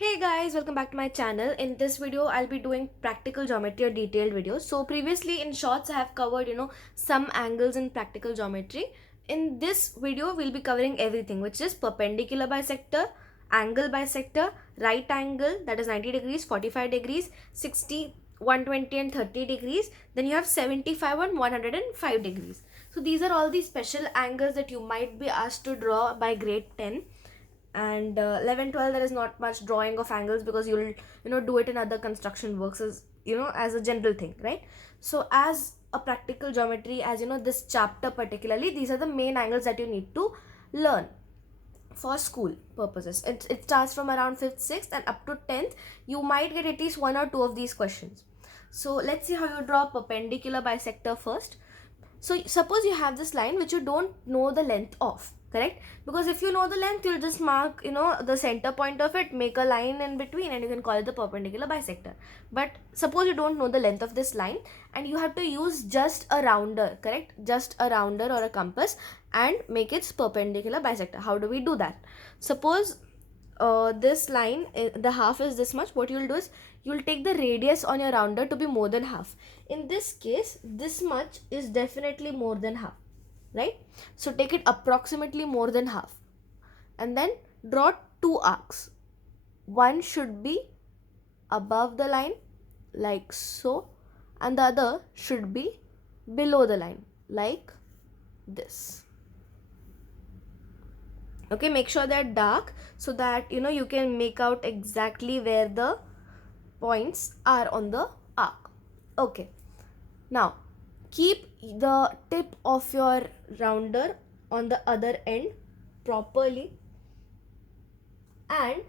Hey guys, welcome back to my channel. In this video, I'll be doing practical geometry or detailed videos. So previously in shorts, I have covered, some angles in practical geometry. In this video, we'll be covering everything, which is perpendicular bisector, angle bisector, right angle, that is 90 degrees, 45 degrees, 60, 120 and 30 degrees. Then you have 75 and 105 degrees. So these are all the special angles that you might be asked to draw by grade 10. And 11 12 there is not much drawing of angles because you'll do it in other construction works as as a general thing, right? So as a practical geometry, as this chapter particularly, these are the main angles that you need to learn for school purposes. It starts from around 5th 6th and up to 10th. You might get at least one or two of these questions. So let's see how you draw perpendicular bisector first. So suppose you have this line which you don't know the length of, correct? Because if you know the length, you'll just mark the center point of it, make a line in between, and you can call it the perpendicular bisector. But suppose you don't know the length of this line and you have to use just a rounder, correct? Just a rounder or a compass and make its perpendicular bisector. How do we do that? Suppose this line, the half is this much. What you'll do is you'll take the radius on your rounder to be more than half. In this case, this much is definitely more than half, right? So take it approximately more than half and then draw two arcs. One should be above the line like so, and the other should be below the line like this. Okay, make sure they're dark so that you can make out exactly where the points are on the arc. Okay, now keep the tip of your rounder on the other end properly and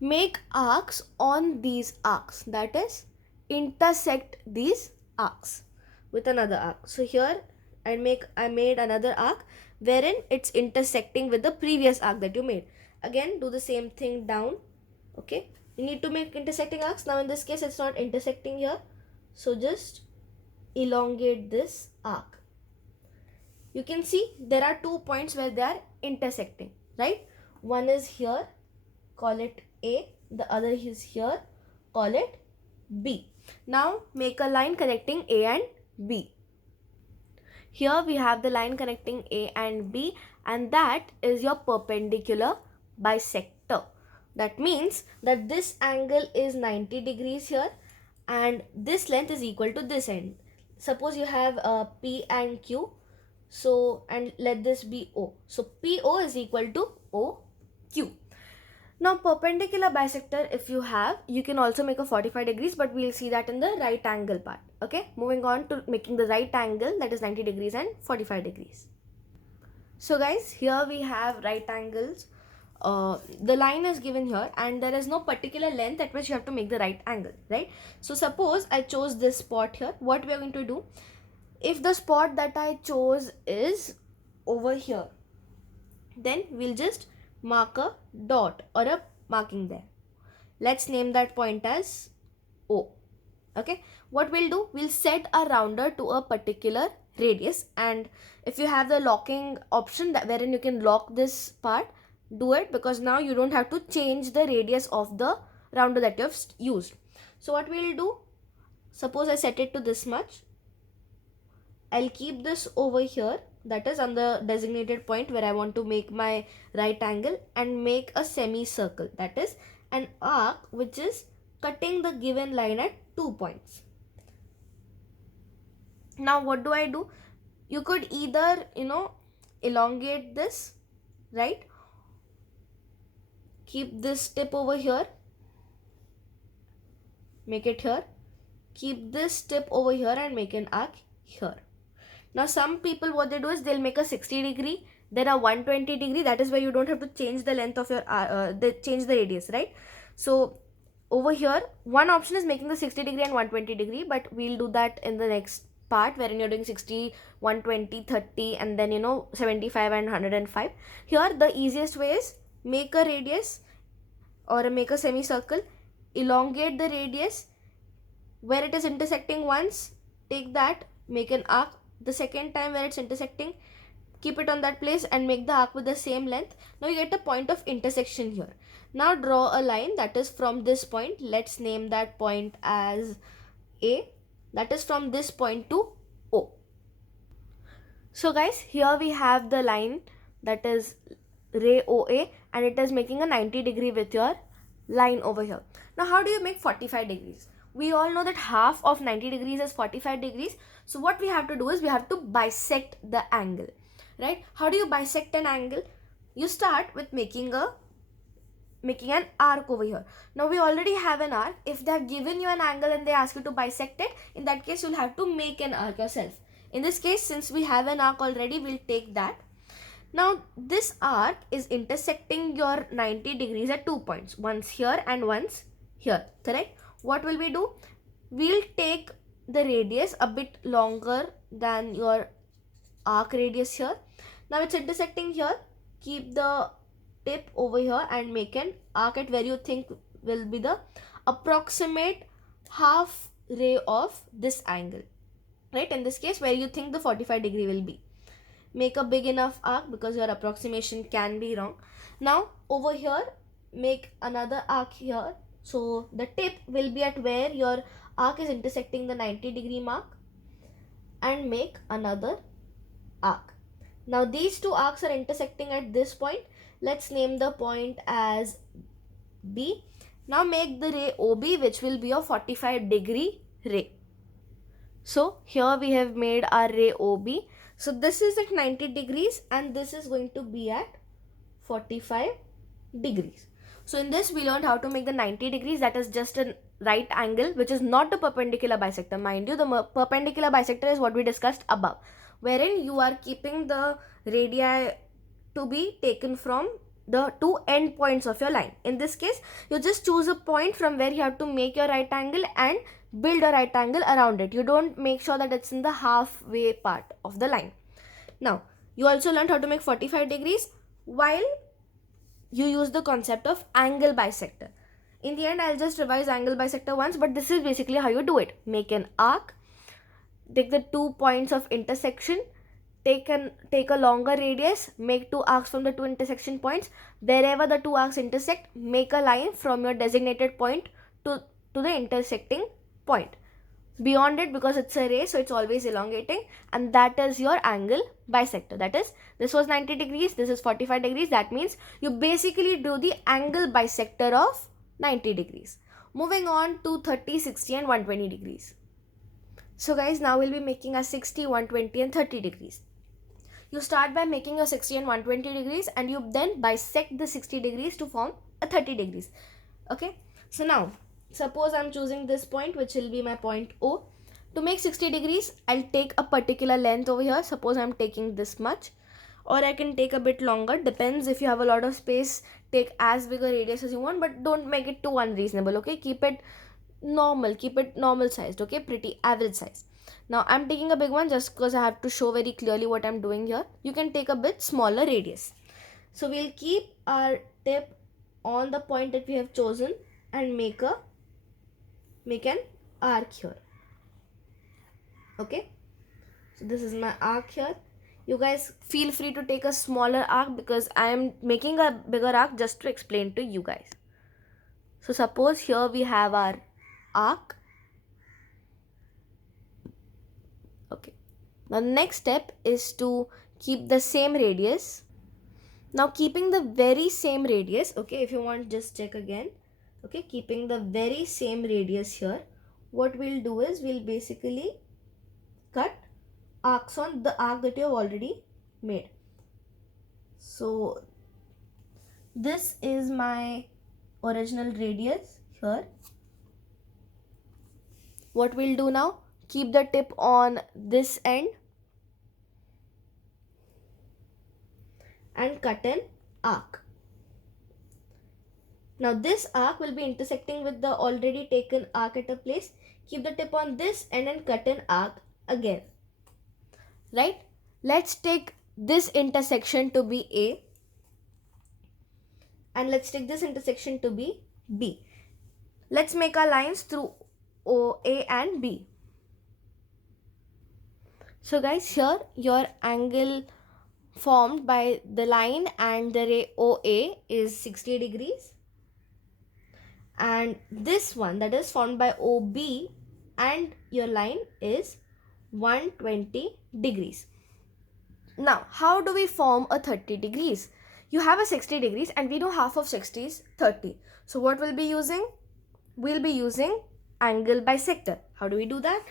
make arcs on these arcs, that is intersect these arcs with another arc. So here I made another arc wherein it's intersecting with the previous arc that you made. Again, do the same thing down. Okay, you need to make intersecting arcs. Now in this case it's not intersecting here, so just elongate this arc. You can see there are 2 points where they are intersecting, right? One is here, call it A, the other is here, call it B. Now make a line connecting A and B. Here we have the line connecting A and B, and that is your perpendicular bisector. That means that this angle is 90 degrees here and this length is equal to this end. Suppose you have P and Q, so and let this be O. So PO is equal to OQ. Now perpendicular bisector, if you have, you can also make a 45 degrees, but we'll see that in the right angle part. Okay, moving on to making the right angle, that is 90 degrees and 45 degrees. So guys, here we have right angles. The line is given here and there is no particular length at which you have to make the right angle, right? So suppose I chose this spot here. What we are going to do, if the spot that I chose is over here, then we'll just mark a dot or a marking there. Let's name that point as O. Okay, what we'll do, we'll set a rounder to a particular radius, and if you have the locking option that wherein you can lock this part, do it, because now you don't have to change the radius of the rounder that you have used. So what we'll do, suppose I set it to this much, I'll keep this over here, that is on the designated point where I want to make my right angle, and make a semicircle, that is an arc which is cutting the given line at 2 points. Now what do I do? You could either elongate this, right? Keep this tip over here, make it here, keep this tip over here and make an arc here. Now some people, what they do is they'll make a 60 degree, then a 120 degree. That is where you don't have to change the length of your change the radius, right? So over here, one option is making the 60 degree and 120 degree, but we'll do that in the next part wherein you're doing 60, 120, 30 and then 75 and 105. Here the easiest way is make a radius or make a semicircle, elongate the radius, where it is intersecting once, take that, make an arc. The second time where it's intersecting, keep it on that place and make the arc with the same length. Now you get a point of intersection here. Now draw a line that is from this point. Let's name that point as A. That is from this point to O. So guys, here we have the line that is ray OA, and it is making a 90 degree with your line over here. Now how do you make 45 degrees? We all know that half of 90 degrees is 45 degrees. So what we have to do is we have to bisect the angle, right? How do you bisect an angle? You start with making an arc over here. Now we already have an arc. If they have given you an angle and they ask you to bisect it, in that case you'll have to make an arc yourself. In this case, since we have an arc already, we'll take that. Now this arc is intersecting your 90 degrees at 2 points, once here and once here, correct? What will we do? We'll take the radius a bit longer than your arc radius here. Now it's intersecting here. Keep the tip over here and make an arc at where you think will be the approximate half ray of this angle, right? In this case, where you think the 45 degree will be. Make a big enough arc because your approximation can be wrong. Now over here, make another arc here. So the tip will be at where your arc is intersecting the 90 degree mark, and make another arc. Now these two arcs are intersecting at this point. Let's name the point as B. Now make the ray OB, which will be a 45 degree ray. So here we have made our ray OB. So this is at 90 degrees and this is going to be at 45 degrees. So in this we learned how to make the 90 degrees, that is just a right angle which is not a perpendicular bisector. Mind you, the perpendicular bisector is what we discussed above, wherein you are keeping the radii to be taken from the two end points of your line. In this case, you just choose a point from where you have to make your right angle and build a right angle around it. You don't make sure that it's in the halfway part of the line. Now, you also learned how to make 45 degrees while you use the concept of angle bisector. In the end, I'll just revise angle bisector once, but this is basically how you do it. Make an arc, take the 2 points of intersection, take a longer radius, make 2 arcs from the 2 intersection points. Wherever the 2 arcs intersect, make a line from your designated point to the intersecting point. Beyond it, because it's a ray, so it's always elongating, and that is your angle bisector. That is, this was 90 degrees, this is 45 degrees. That means you basically do the angle bisector of 90 degrees. Moving on to 30, 60 and 120 degrees. So guys, now we'll be making a 60, 120 and 30 degrees. You start by making your 60 and 120 degrees and you then bisect the 60 degrees to form a 30 degrees. Okay, so now suppose I'm choosing this point, which will be my point O. To make 60 degrees, I'll take a particular length over here. Suppose I'm taking this much, or I can take a bit longer. Depends, if you have a lot of space, take as big a radius as you want, but don't make it too unreasonable, okay? Keep it normal sized, okay? Pretty average size. Now I'm taking a big one just because I have to show very clearly what I'm doing here. You can take a bit smaller radius. So we'll keep our tip on the point that we have chosen and make an arc here. Okay, so this is my arc here. You guys feel free to take a smaller arc because I am making a bigger arc just to explain to you guys. So suppose here we have our arc. Okay, the next step is to keep the same radius. Now keeping the very same radius, okay, if you want just check again. Okay, keeping the very same radius here, what we'll do is we'll basically cut arcs on the arc that you have already made. So this is my original radius here. What we'll do now, keep the tip on this end and cut an arc. Now this arc will be intersecting with the already taken arc at a place. Keep the tip on this end and cut an arc again. Right? Let's take this intersection to be A. And let's take this intersection to be B. Let's make our lines through O, A and B. So guys, here your angle formed by the line and the ray OA is 60 degrees, and this one that is formed by OB and your line is 120 degrees. Now, how do we form a 30 degrees? You have a 60 degrees and we know half of 60 is 30. So what we'll be using? We'll be using angle bisector. How do we do that?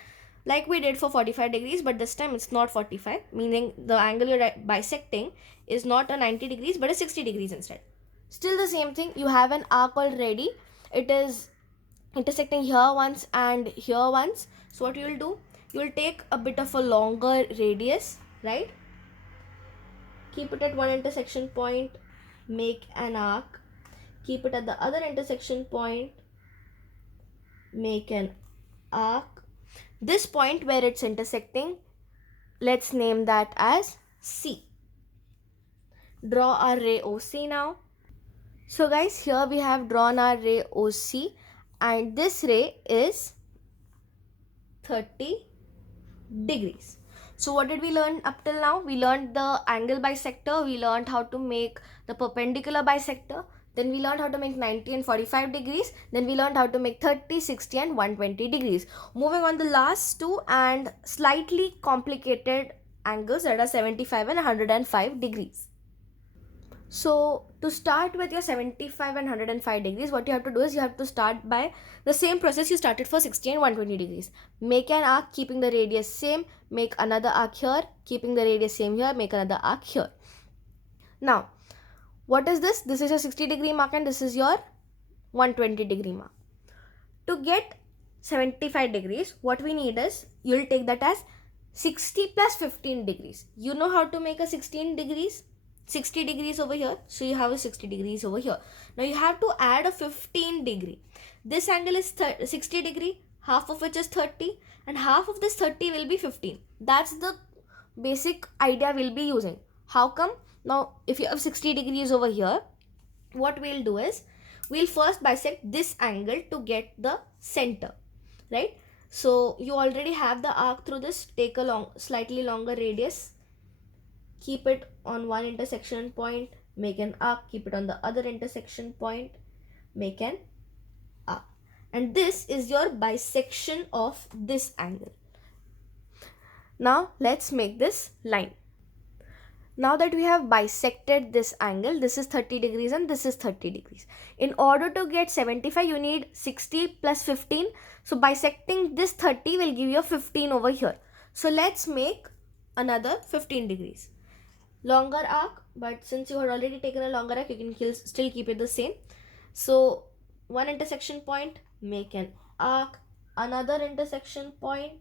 Like we did for 45 degrees, but this time it's not 45, meaning the angle you're bisecting is not a 90 degrees but a 60 degrees instead. Still the same thing, you have an arc already. It is intersecting here once and here once. So what you will do? You will take a bit of a longer radius, right? Keep it at one intersection point, make an arc. Keep it at the other intersection point, make an arc. This point where it's intersecting, let's name that as C. Draw our ray OC now. So guys, here we have drawn our ray OC and this ray is 30 degrees. So what did we learn up till now? We learned the angle bisector, we learned how to make the perpendicular bisector, then we learned how to make 90 and 45 degrees, then we learned how to make 30, 60 and 120 degrees. Moving on the last two and slightly complicated angles that are 75 and 105 degrees. So to start with your 75 and 105 degrees, what you have to do is you have to start by the same process you started for 60 and 120 degrees. Make an arc keeping the radius same, make another arc here, keeping the radius same here, make another arc here. Now, what is this? This is your 60 degree mark and this is your 120 degree mark. To get 75 degrees, what we need is, you'll take that as 60 plus 15 degrees. You know how to make a 16 degrees? 60 degrees over here, so you have a 60 degrees over here. Now you have to add a 15 degree. This angle is 60 degree, half of which is 30 and half of this 30 will be 15. That's the basic idea we'll be using. How come? Now if you have 60 degrees over here, what we'll do is, we'll first bisect this angle to get the center, right? So you already have the arc through this, take a slightly longer radius, keep it on one intersection point, make an arc, keep it on the other intersection point, make an arc. And this is your bisection of this angle. Now let's make this line. Now that we have bisected this angle, this is 30 degrees and this is 30 degrees. In order to get 75, you need 60 plus 15. So bisecting this 30 will give you a 15 over here. So let's make another 15 degrees. Longer arc, but since you had already taken a longer arc, you can still keep it the same. So one intersection point, make an arc, another intersection point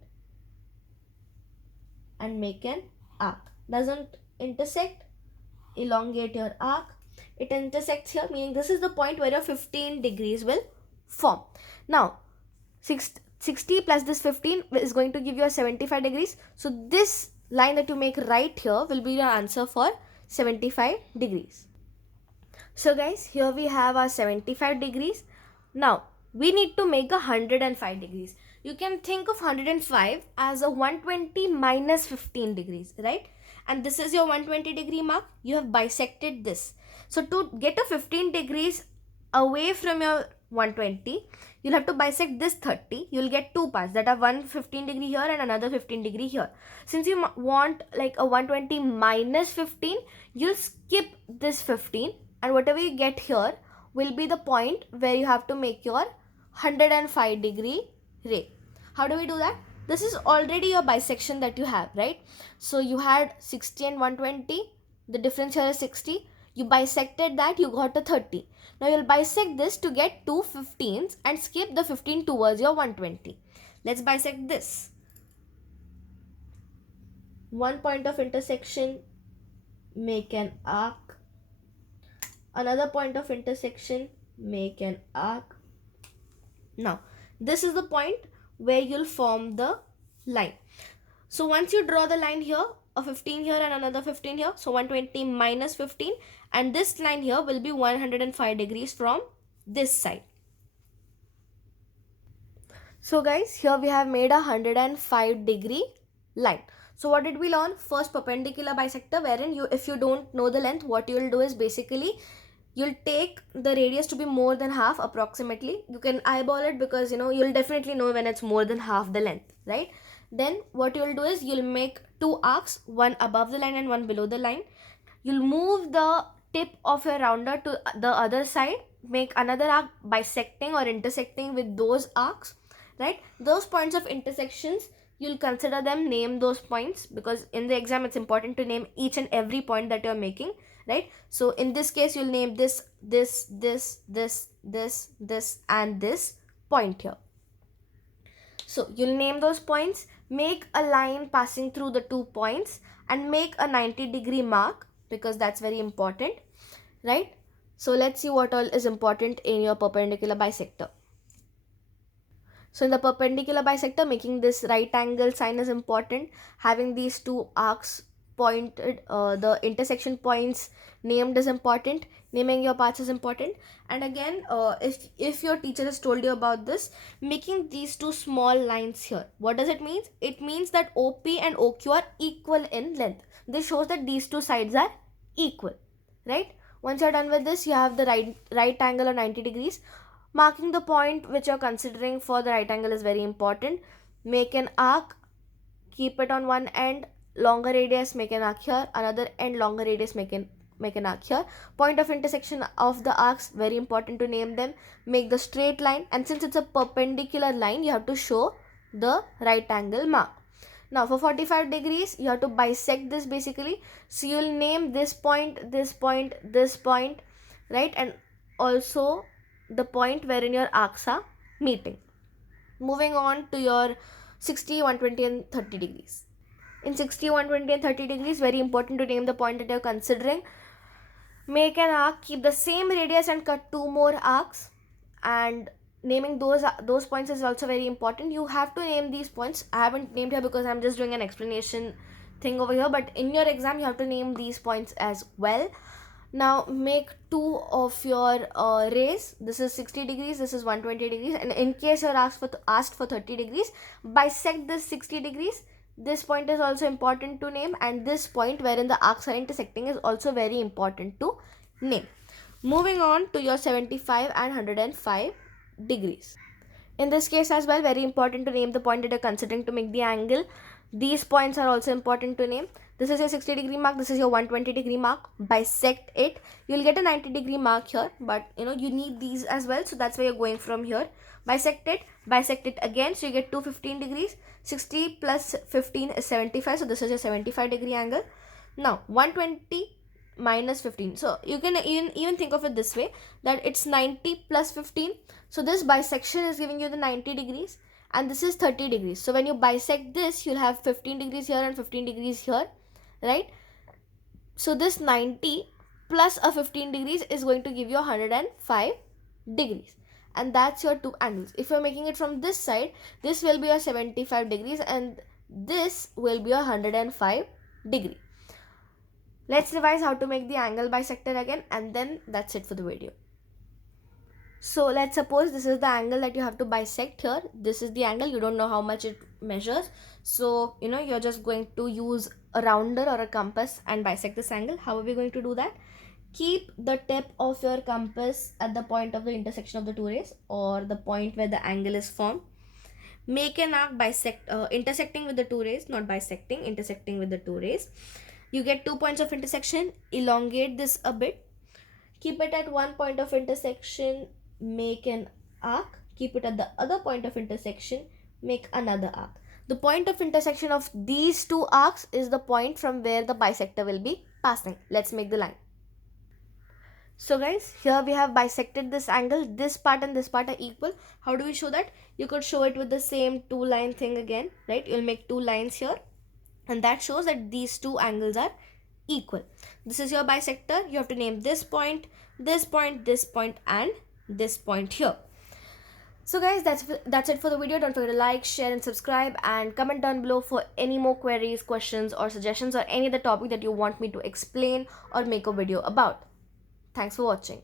and make an arc. Doesn't intersect, elongate your arc. It intersects here, meaning this is the point where your 15 degrees will form. Now 60 plus this 15 is going to give you a 75 degrees. So this line that you make right here will be your answer for 75 degrees. So guys, here we have our 75 degrees. Now we need to make 105 degrees. You can think of 105 as a 120 minus 15 degrees, right? And this is your 120 degree mark. You have bisected this. So to get a 15 degrees away from your 120, you'll have to bisect this 30. You'll get two parts that are one 15 degree here and another 15 degree here. Since you want like a 120 minus 15, you'll skip this 15 and whatever you get here will be the point where you have to make your 105 degree ray. How do we do that? This is already your bisection that you have, right? So you had 60 and 120. The difference here is 60. You bisected that, you got a 30. Now you'll bisect this to get two 15s and skip the 15 towards your 120. Let's bisect this. One point of intersection, make an arc. Another point of intersection, make an arc. Now this is the point where you'll form the line. So once you draw the line here, a 15 here and another 15 here, so 120 minus 15, and this line here will be 105 degrees from this side. So guys, here we have made a 105 degree line. So what did we learn? First, perpendicular bisector, wherein if you don't know the length, what you will do is basically you'll take the radius to be more than half approximately. You can eyeball it because you'll definitely know when it's more than half the length, right? Then what you'll do is you'll make two arcs, one above the line and one below the line. You'll move the tip of your rounder to the other side, make another arc bisecting or intersecting with those arcs, right? Those points of intersections, you'll consider them, name those points, because in the exam it's important to name each and every point that you're making, right? So in this case, you'll name this and this point here. So you'll name those points, make a line passing through the 2 points, and make a 90-degree mark, because that's very important, right? So let's see what all is important in your perpendicular bisector. So in the perpendicular bisector, making this right angle sign is important. Having these two arcs pointed, the intersection points named is important. Naming your parts is important. And again, if your teacher has told you about this, making these two small lines here, what does it mean? It means that OP and OQ are equal in length. This shows that these two sides are equal, right? Once you're done with this, you have the right angle of 90 degrees. Marking the point which you're considering for the right angle is very important. Make an arc, keep it on one end, longer radius, make an arc here, another end, longer radius, make an arc here. Point of intersection of the arcs, very important to name them. Make the straight line, and since it's a perpendicular line, you have to show the right angle mark. Now for 45 degrees, you have to bisect this basically. So you'll name this point, this point, this point, right? And also the point wherein your arcs are meeting. Moving on to your 60, 120 and 30 degrees. In 60, 120 and 30 degrees, very important to name the point that you're considering. Make an arc, keep the same radius and cut 2 more arcs, and naming those points is also very important. You have to name these points. I haven't named here because I'm just doing an explanation thing over here, but in your exam you have to name these points as well. Now make two of your rays. This is 60 degrees, this is 120 degrees, and in case you're asked for 30 degrees, bisect this 60 degrees. This point is also important to name, and this point wherein the arcs are intersecting is also very important to name. Moving on to your 75 and 105 degrees. In this case as well, very important to name the point that you're considering to make the angle. These points are also important to name. This is your 60 degree mark, this is your 120 degree mark. Bisect it. You'll get a 90 degree mark here, but you need these as well, so that's why you're going from here. Bisect it again, so you get 215 degrees. 60 plus 15 is 75, so this is your 75 degree angle. Now 120 minus 15, so you can even think of it this way, that it's 90 plus 15. So this bisection is giving you the 90 degrees, and this is 30 degrees. So when you bisect this, you'll have 15 degrees here and 15 degrees here, right? So this 90 plus a 15 degrees is going to give you 105 degrees, and that's your two angles. If you're making it from this side, this will be your 75 degrees and this will be your 105 degree. Let's revise how to make the angle bisector again, and then that's it for the video. So let's suppose this is the angle that you have to bisect here. This is the angle, you don't know how much it measures, so you're just going to use a rounder or a compass and bisect this angle. How are we going to do that? Keep the tip of your compass at the point of the intersection of the two rays, or the point where the angle is formed. Make an arc intersecting with the two rays, not bisecting, intersecting with the two rays. You get 2 points of intersection. Elongate this a bit. Keep it at one point of intersection. Make an arc. Keep it at the other point of intersection. Make another arc. The point of intersection of these two arcs is the point from where the bisector will be passing. Let's make the line. So guys, here we have bisected this angle. This part and this part are equal. How do we show that? You could show it with the same 2-line thing again, right? You'll make 2 lines here, and that shows that these two angles are equal. This is your bisector. You have to name this point, this point, this point, and this point here. So guys, that's it for the video. Don't forget to like, share and subscribe, and comment down below for any more queries, questions or suggestions, or any other topic that you want me to explain or make a video about. Thanks for watching.